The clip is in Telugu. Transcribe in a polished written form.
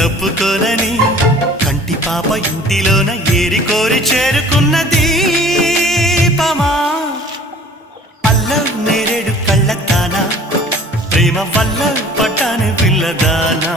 తప్పుకోనని కంటి పాప ఇంటిలోన ఏరి కోరి చేరుకున్న దీపమా అల్లం నేరేడు కళ్ళతానా ప్రేమ వల్ల పట్టాను పిల్లదానా